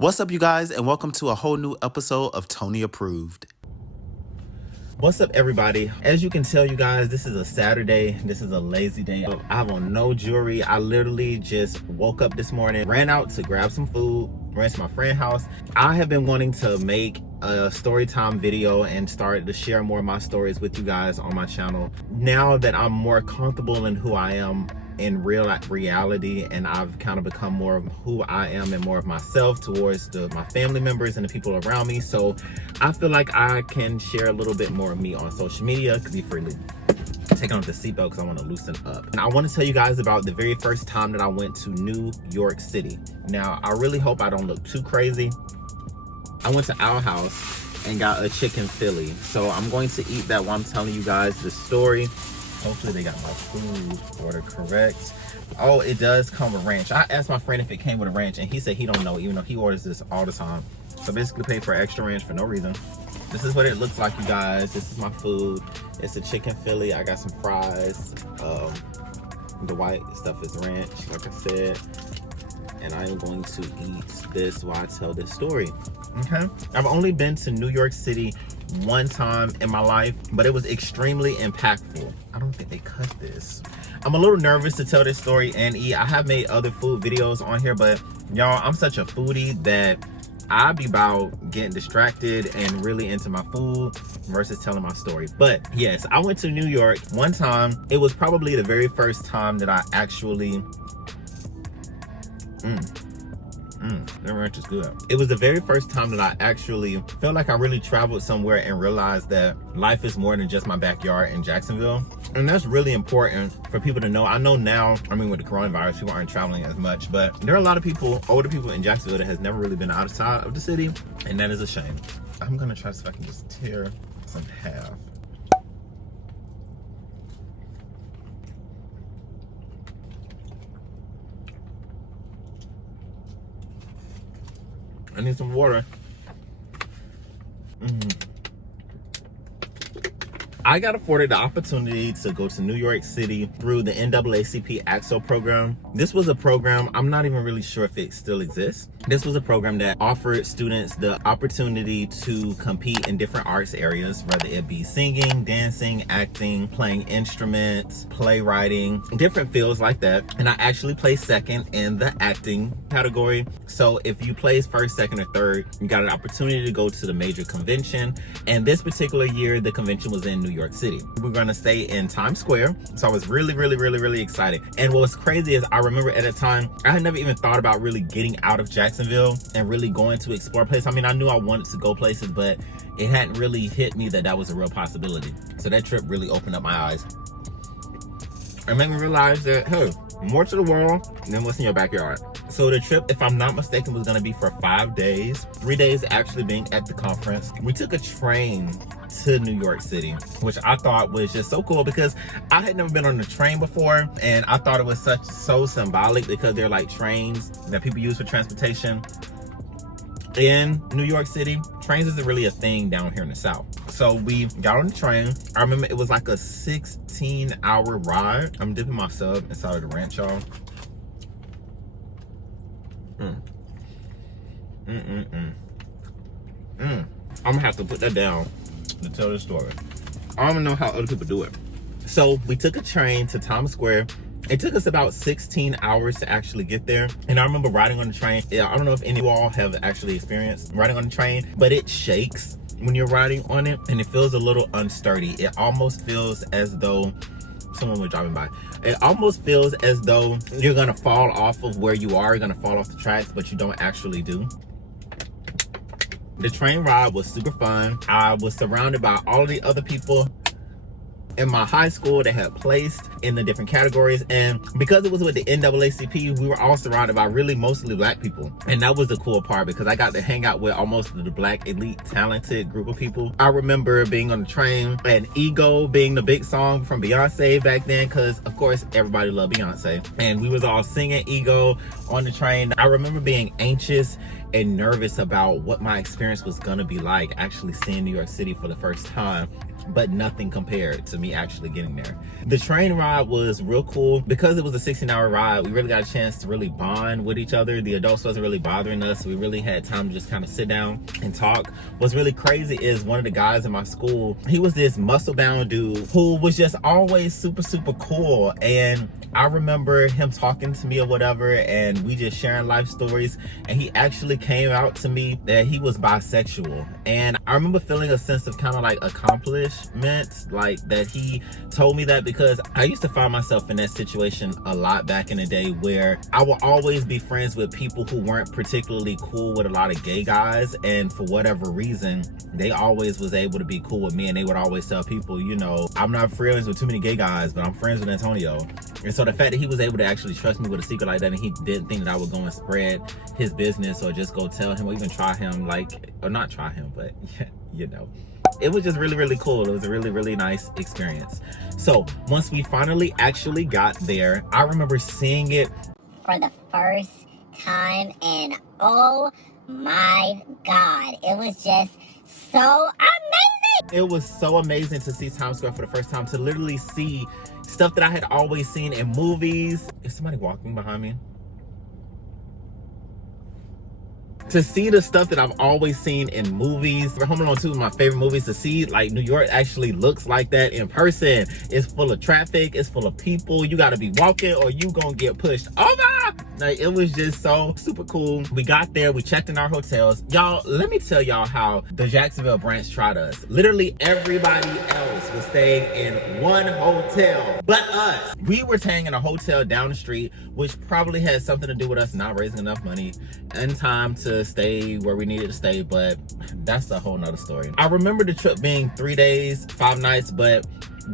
What's up, you guys, and welcome to a whole new episode of Tony Approved. What's up, everybody? As you can tell, you guys, this is a Saturday. This is a lazy day. I have on no jewelry. I literally just woke up this morning, ran out to grab some food, ran to my friend's house. I have been wanting to make a story time video and start to share more of my stories with you guys on my channel. Now that I'm more comfortable in who I am in reality, and I've kind of become more of who I am and more of myself towards my family members and the people around me, so I feel like I can share a little bit more of me on social media. Could be freely taking off the seatbelt because I want to loosen up. And I want to tell you guys about the very first time that I went to New York City. Now, I really hope I don't look too crazy. I went to Our House and got a chicken Philly, so I'm going to eat that while I'm telling you guys the story. Hopefully they got my food order correct. Oh, it does come with ranch. I asked my friend if it came with a ranch, and he said he don't know, even though he orders this all the time. So basically pay for extra ranch for no reason. This is what it looks like, you guys. This is my food. It's a chicken Philly. I got some fries. The white stuff is ranch, like I said. And I am going to eat this while I tell this story. Okay? I've only been to New York City one time in my life, but it was extremely impactful. I don't think they cut this. I'm a little nervous to tell this story and eat. I have made other food videos on here, but y'all, I'm such a foodie that I be about getting distracted and really into my food versus telling my story. But yes, I went to New York one time. It was probably the very first time that I actually that ranch is good. It was the very first time that I actually felt like I really traveled somewhere and realized that life is more than just my backyard in Jacksonville. And that's really important for people to know. I know now, I mean, with the coronavirus, people aren't traveling as much, but there are a lot of people, older people in Jacksonville, that has never really been outside of the city, and that is a shame. I'm gonna try to see if I can just tear some half. I need some water. I got afforded the opportunity to go to New York City through the NAACP AXO program. This was a program, I'm not even really sure if it still exists. This was a program that offered students the opportunity to compete in different arts areas, whether it be singing, dancing, acting, playing instruments, playwriting, different fields like that. And I actually placed second in the acting category. So if you placed first, second, or third, you got an opportunity to go to the major convention. And this particular year, the convention was in New York City. We're gonna stay in Times Square. So I was really excited. And what was crazy is I remember at the time, I had never even thought about really getting out of Jacksonville and really going to explore places. I mean, I knew I wanted to go places, but it hadn't really hit me that that was a real possibility. So that trip really opened up my eyes and made me realize that, hey, more to the world than what's in your backyard. So the trip, if I'm not mistaken, was gonna be for 5 days. 3 days actually being at the conference. We took a train to New York City, which I thought was just so cool because I had never been on a train before, and I thought it was so symbolic because they're like trains that people use for transportation. In New York City, trains isn't really a thing down here in the South. So we got on the train. I remember it was like a 16-hour ride. I'm dipping my sub inside of the ranch, y'all. I'm gonna have to put that down to tell the story. I don't even know how other people do it. So we took a train to Times Square. It took us about 16 hours to actually get there. And I remember riding on the train. I don't know if any of you all have actually experienced riding on the train, but it shakes when you're riding on it, and it feels a little unsturdy. It almost feels as though someone was driving by. It almost feels as though you're gonna fall off of where you are, you're gonna fall off the tracks, but you don't actually do. The train ride was super fun. I was surrounded by all of the other people in my high school that had placed in the different categories, and because it was with the NAACP, we were all surrounded by really mostly Black people, and that was the cool part because I got to hang out with almost the Black elite talented group of people. I remember being on the train and Ego being the big song from Beyonce back then, because of course everybody loved Beyonce, and we was all singing Ego on the train. I remember being anxious and nervous about what my experience was gonna be like actually seeing New York City for the first time. but nothing compared to me actually getting there. The train ride was real cool. Because it was a 16-hour ride, we really got a chance to really bond with each other. The adults wasn't really bothering us. We really had time to just kind of sit down and talk. What's really crazy is one of the guys in my school, he was this muscle-bound dude who was just always super, super cool. And I remember him talking to me or whatever, and we just sharing life stories. And he actually came out to me that he was bisexual. And I remember feeling a sense of kind of like accomplishment, like that he told me that, because I used to find myself in that situation a lot back in the day where I would always be friends with people who weren't particularly cool with a lot of gay guys. And for whatever reason, they always was able to be cool with me. And they would always tell people, you know, I'm not friends with too many gay guys, but I'm friends with Antonio. And so the fact that he was able to actually trust me with a secret like that, and he didn't think that I would go and spread his business or just go tell him or even try him, like, or not try him, but you know, it was just really, really cool. It was a really, really nice experience. So once we finally actually got there, I remember seeing it for the first time, and oh my God, it was just so amazing. It was so amazing to see Times Square for the first time, to literally see stuff that I had always seen in movies. Is somebody walking behind me? To see the stuff that I've always seen in movies. Home Alone 2 is my favorite movies. To see like New York actually looks like that in person. It's full of traffic, it's full of people. You gotta be walking or you gonna get pushed over. Like, it was just so super cool. We got there, we checked in our hotels. Y'all, let me tell y'all how the Jacksonville branch tried us. Literally everybody else was staying in one hotel but us. We were staying in a hotel down the street, which probably had something to do with us not raising enough money in time to stay where we needed to stay, but that's a whole nother story. I remember the trip being 3 days, 5 nights, but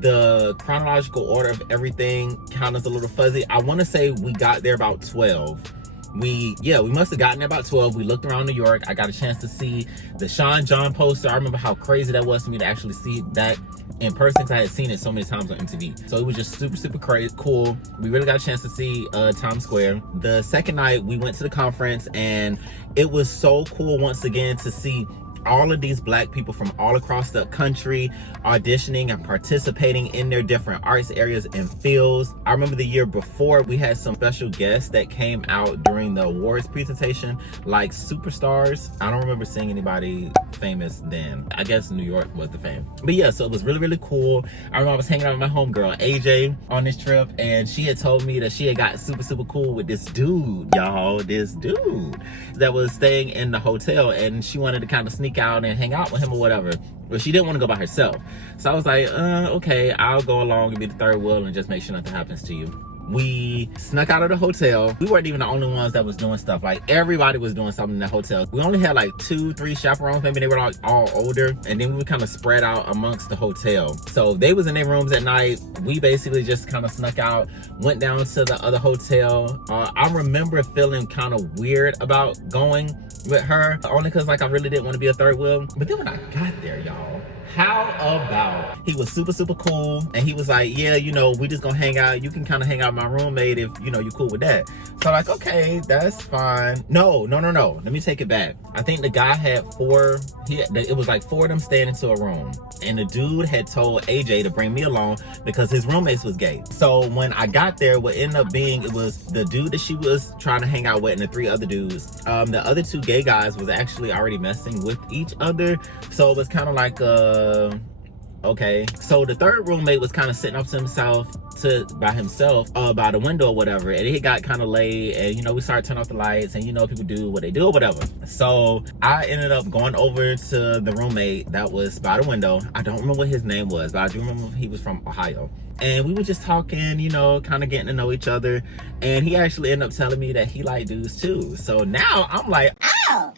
the chronological order of everything kind of is a little fuzzy. I want to say we got there about 12. We must have gotten there about 12. We looked around New York. I got a chance to see the Sean John poster. I remember how crazy that was for me to actually see that in person, because I had seen it so many times on MTV. So it was just super, super crazy, cool. We really got a chance to see Times Square. The second night, we went to the conference, and it was so cool once again to see all of these Black people from all across the country auditioning and participating in their different arts areas and fields. I remember the year before, we had some special guests that came out during the awards presentation, like superstars. I don't remember seeing anybody famous then. I guess New York was the fame. But yeah, so it was really, really cool. I remember I was hanging out with my homegirl, AJ, on this trip, and she had told me that she had got super, super cool with this dude, y'all. This dude that was staying in the hotel, and she wanted to kind of sneak out and hang out with him or whatever, but she didn't want to go by herself. So I was like, okay, I'll go along and be the third wheel and just make sure nothing happens to you. We snuck out of the hotel. We weren't even the only ones that was doing stuff. Like, everybody was doing something in the hotel. We only had like 2-3 chaperones. Maybe they were like all older, and then we were kind of spread out amongst the hotel. So they was in their rooms at night. We basically just kind of snuck out, went down to the other hotel. I remember feeling kind of weird about going with her, only because like I really didn't want to be a third wheel. But then when I got there, y'all, how about, he was super, super cool, and he was like, yeah, you know, we just gonna hang out. You can kind of hang out with my roommate if, you know, you cool with that. So I'm like, okay, that's fine. No. Let me take it back. I think the guy had 4, it was like 4 of them staying into a room. And the dude had told AJ to bring me along because his roommates was gay. So when I got there, what ended up being, it was the dude that she was trying to hang out with and the 3 other dudes. The other 2 gay guys was actually already messing with each other. So it was kind of like, okay. So the third roommate was kind of sitting up to himself, by himself, by the window or whatever, and it got kind of late, and you know, we started turning off the lights, and you know, people do what they do or whatever. So I ended up going over to the roommate that was by the window. I don't remember what his name was, but I do remember he was from Ohio. And we were just talking, you know, kind of getting to know each other, and he actually ended up telling me that he liked dudes too. So now I'm like, oh,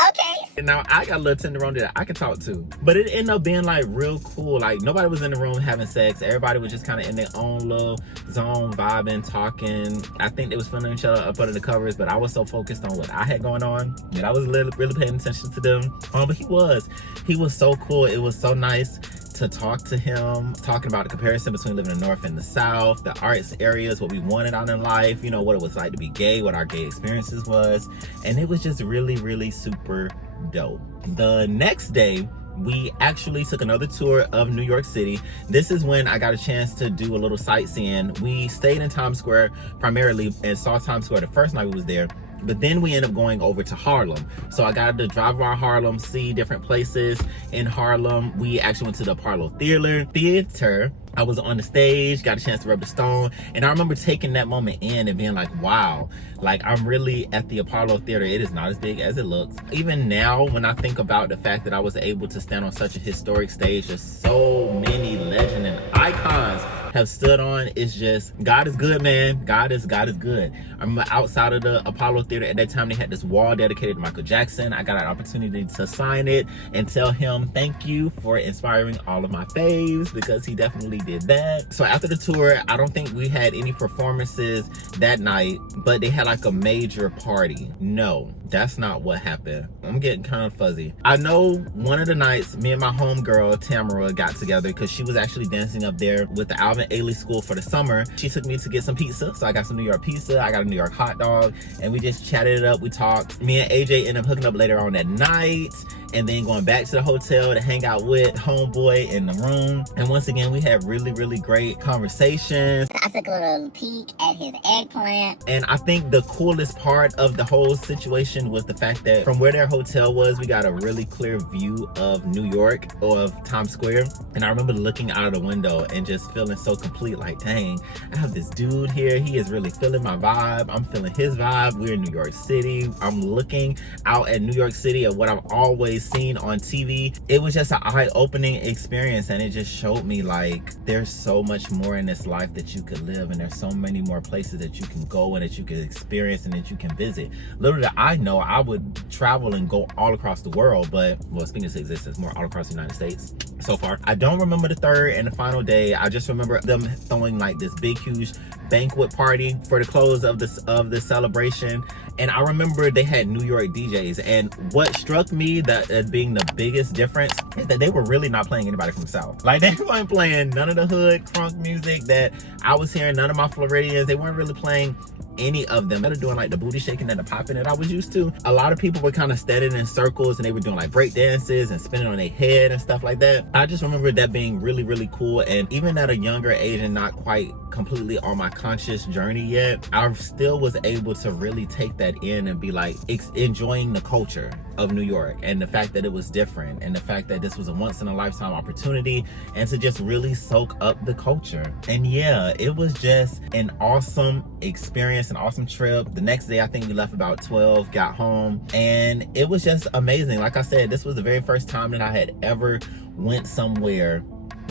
okay. and now I got a little tenderoni that I can talk to. But it ended up being like real cool. Like, nobody was in the room having sex. Everybody was just kind of in their own little zone, vibing, talking. I think they was feeling each other up under the covers, but I was so focused on what I had going on that I was really paying attention to them. But he was so cool. It was so nice to talk to him, talking about the comparison between living in the North and the South, the arts areas, what we wanted out in life, you know, what it was like to be gay, what our gay experiences was. And it was just really, really super dope. The next day, we actually took another tour of New York City. This is when I got a chance to do a little sightseeing. We stayed in Times Square primarily and saw Times Square the first night we was there. But then we ended up going over to Harlem. So I got to drive around Harlem, see different places in Harlem. We actually went to the Apollo Theater. I was on the stage, got a chance to rub the stone. And I remember taking that moment in and being like, wow, like I'm really at the Apollo Theater. It is not as big as it looks. Even now, when I think about the fact that I was able to stand on such a historic stage, just so many legends and icons have stood on, it's just, God is good, man. God is good. I'm outside of the Apollo Theater. At that time, they had this wall dedicated to Michael Jackson. I got an opportunity to sign it and tell him thank you for inspiring all of my faves, because he definitely did that. So after the tour, I don't think we had any performances that night, but they had like a major party. No, that's not what happened. I'm getting kind of fuzzy. I know one of the nights, me and my homegirl, Tamara, got together because she was actually dancing up there with the Alvin Ailey School for the summer. She took me to get some pizza. So I got some New York pizza, I got a New York hot dog, and we just chatted it up, we talked. Me and AJ ended up hooking up later on that night, and then going back to the hotel to hang out with homeboy in the room. And once again, we had really, really great conversations. I took a little peek at his eggplant. And I think the coolest part of the whole situation was the fact that from where their hotel was, we got a really clear view of New York, or of Times Square. And I remember looking out of the window and just feeling so complete, like, dang, I have this dude here. He is really feeling my vibe. I'm feeling his vibe. We're in New York City. I'm looking out at New York City, at what I've always seen on TV. It was just an eye-opening experience, and it just showed me like there's so much more in this life that you could live, and there's so many more places that you can go and that you can experience and that you can visit. Literally, I know I would travel and go all across the world, but, well, speaking of existence, more all across the United States so far. I don't remember the third and the final day. I just remember them throwing like this big, huge banquet party for the close of this celebration. And I remember they had New York DJs, and what struck me that being the biggest difference is that they were really not playing anybody from the South. Like, they weren't playing none of the hood crunk music that I was hearing, none of my Floridians. They weren't really playing any of them. They were doing like the booty shaking and the popping that I was used to. A lot of people were kind of standing in circles, and they were doing like break dances and spinning on their head and stuff like that. I just remember that being really, really cool. And even at a younger age and not quite completely on my conscious journey yet, I still was able to really take that in and be like enjoying the culture of New York, and the fact that it was different, and the fact that this was a once in a lifetime opportunity, and to just really soak up the culture. And yeah, it was just an awesome experience, an awesome trip. The next day, I think we left about 12, got home, and it was just amazing. Like I said, this was the very first time that I had ever went somewhere.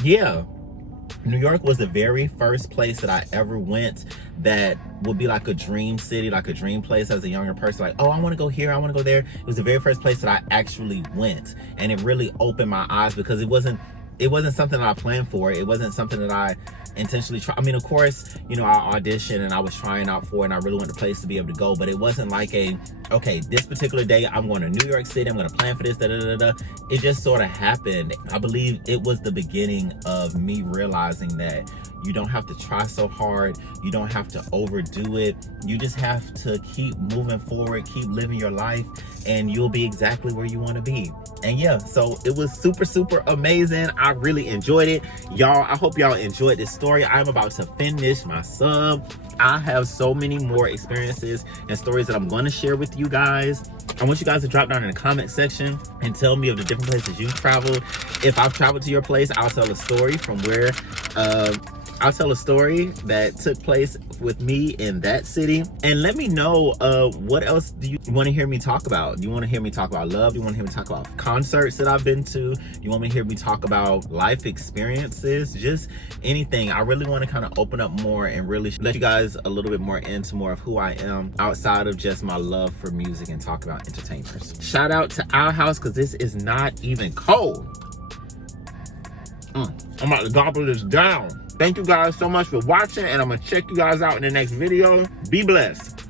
Yeah, New York was the very first place that I ever went that would be like a dream city, like a dream place as a younger person. Like, oh, I want to go here, I want to go there. It was the very first place that I actually went, and it really opened my eyes, because it wasn't something that I planned for. It wasn't something that I intentionally try. I mean, of course, you know, I auditioned and I was trying out for it, and I really wanted the place to be able to go, but it wasn't like okay, this particular day I'm going to New York City, I'm going to plan for this, It just sort of happened. I believe it was the beginning of me realizing that you don't have to try so hard. You don't have to overdo it. You just have to keep moving forward, keep living your life, and you'll be exactly where you want to be. And yeah, so it was super, super amazing. I really enjoyed it. Y'all, I hope y'all enjoyed this story. I'm about to finish my sub. I have so many more experiences and stories that I'm going to share with you guys. I want you guys to drop down in the comment section and tell me of the different places you've traveled. If I've traveled to your place, I'll tell a story from where I'll tell a story that took place with me in that city. And let me know what else do you want to hear me talk about? Do you want to hear me talk about love? Do you want to hear me talk about concerts that I've been to? Do you want me to hear me talk about life experiences? Just anything. I really want to kind of open up more and really let you guys a little bit more into more of who I am outside of just my love for music and talk about entertainers. Shout out to Our House, because this is not even cold. I'm about to gobble this down. Thank you guys so much for watching, and I'm going to check you guys out in the next video. Be blessed.